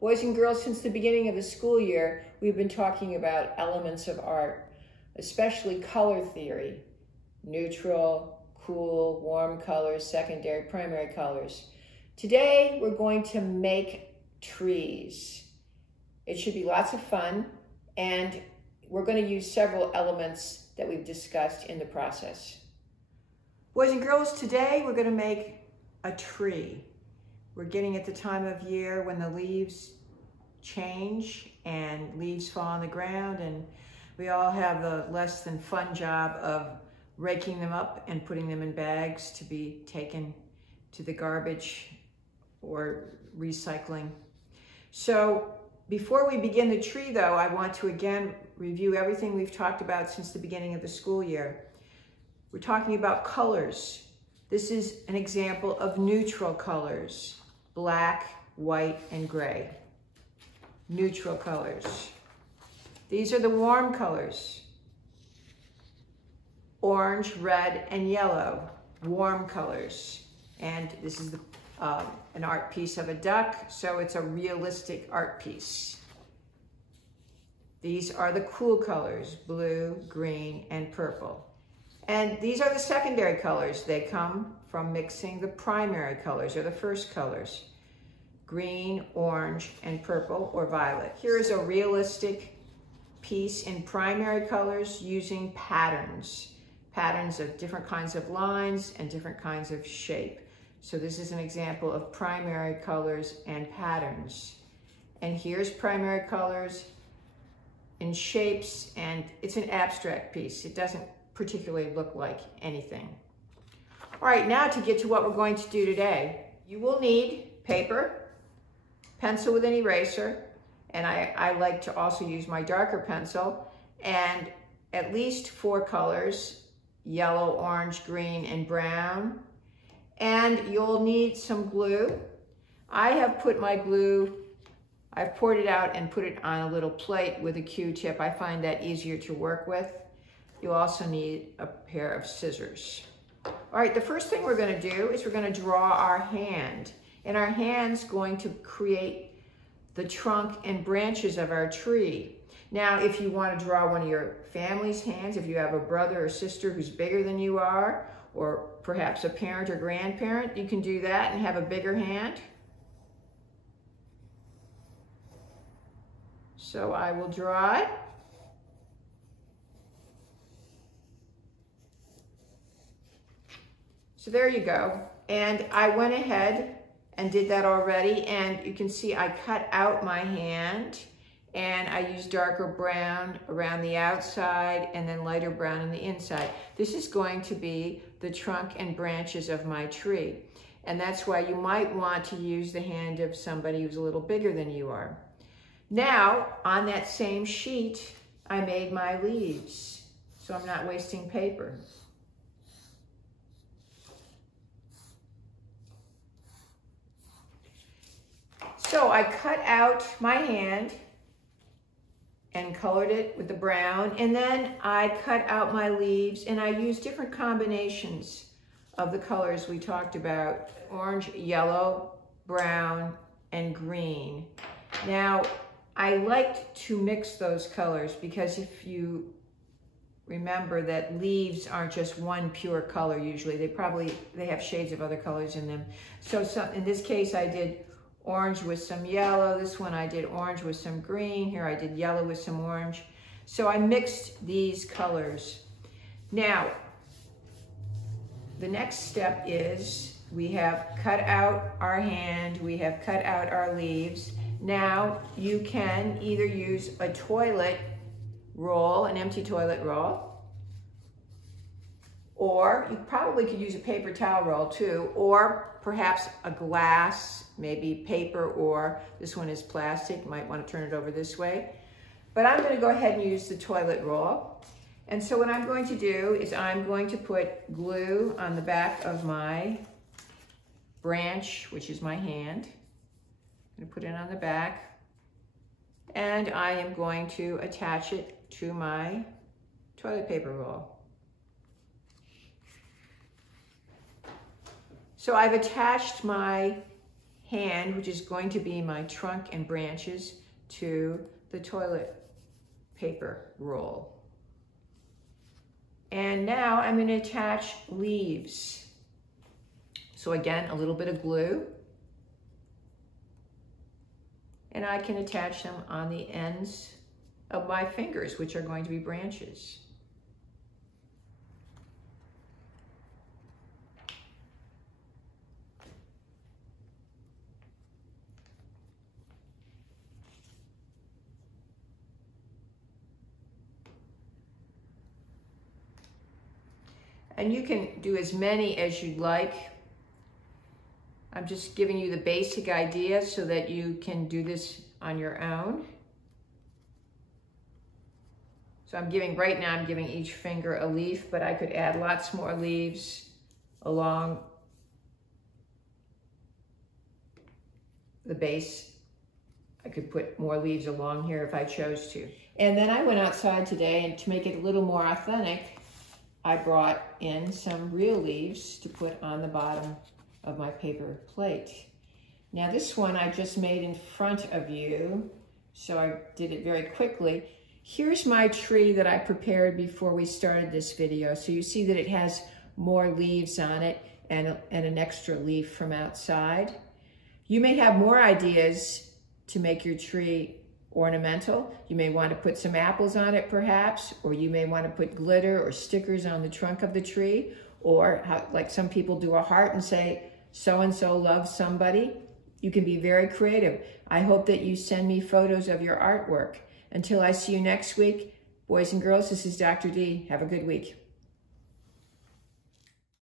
Boys and girls, since the beginning of the school year, we've been talking about elements of art, especially color theory, neutral, cool, warm colors, secondary, primary colors. Today, we're going to make trees. It should be lots of fun, and we're going to use several elements that we've discussed in the process. Boys and girls, today we're going to make a tree. We're getting at the time of year when the leaves change and leaves fall on the ground, and we all have the less than fun job of raking them up and putting them in bags to be taken to the garbage or recycling. So before we begin the tree though, I want to again review everything we've talked about since the beginning of the school year. We're talking about colors. This is an example of neutral colors: black, white, and gray. Neutral colors. These are the warm colors: orange, red, and yellow. Warm colors. And this is an art piece of a duck, so it's a realistic art piece. These are the cool colors: blue, green, and purple. And these are the secondary colors. They come from mixing the primary colors, or the first colors: green, orange, and purple or violet. Here is a realistic piece in primary colors using patterns of different kinds of lines and different kinds of shape. So this is an example of primary colors and patterns. And here's primary colors in shapes, and it's an abstract piece. It doesn't particularly look like anything. All right, now to get to what we're going to do today. You will need paper, pencil with an eraser, and I like to also use my darker pencil, and at least 4 colors: yellow, orange, green, and brown. And you'll need some glue. I have put my glue, I've poured it out and put it on a little plate with a Q-tip. I find that easier to work with. You'll also need a pair of scissors. All right, the first thing we're going to do is we're going to draw our hand. And our hand's going to create the trunk and branches of our tree. Now, if you want to draw one of your family's hands, if you have a brother or sister who's bigger than you are, or perhaps a parent or grandparent, you can do that and have a bigger hand. So I will draw it. So there you go. And I went ahead and did that already, and you can see I cut out my hand, and I used darker brown around the outside and then lighter brown on the inside. This is going to be the trunk and branches of my tree. And that's why you might want to use the hand of somebody who's a little bigger than you are. Now, on that same sheet, I made my leaves, so I'm not wasting paper. So I cut out my hand and colored it with the brown, and then I cut out my leaves, and I used different combinations of the colors we talked about: orange, yellow, brown, and green. Now, I liked to mix those colors because if you remember that leaves aren't just one pure color usually, they have shades of other colors in them. So in this case I did orange with some yellow. This one I did orange with some green. Here I did yellow with some orange. So I mixed these colors. Now, the next step is we have cut out our hand, we have cut out our leaves. Now you can either use a toilet roll, an empty toilet roll, or you probably could use a paper towel roll too, or perhaps a glass, maybe paper, or this one is plastic. You might want to turn it over this way. But I'm going to go ahead and use the toilet roll. And so what I'm going to do is I'm going to put glue on the back of my branch, which is my hand. I'm going to put it on the back. And I am going to attach it to my toilet paper roll. So I've attached my hand, which is going to be my trunk and branches, to the toilet paper roll. And now I'm going to attach leaves. So again, a little bit of glue. And I can attach them on the ends of my fingers, which are going to be branches. And you can do as many as you'd like. I'm just giving you the basic idea so that you can do this on your own. So right now I'm giving each finger a leaf, but I could add lots more leaves along the base. I could put more leaves along here if I chose to. And then I went outside today, and to make it a little more authentic, I brought in some real leaves to put on the bottom of my paper plate. Now this one I just made in front of you, so I did it very quickly. Here's my tree that I prepared before we started this video. So you see that it has more leaves on it and an extra leaf from outside. You may have more ideas to make your tree ornamental. You may want to put some apples on it perhaps, or you may want to put glitter or stickers on the trunk of the tree, or like some people do a heart and say, so-and-so loves somebody. You can be very creative. I hope that you send me photos of your artwork. Until I see you next week, boys and girls, this is Dr. D. Have a good week.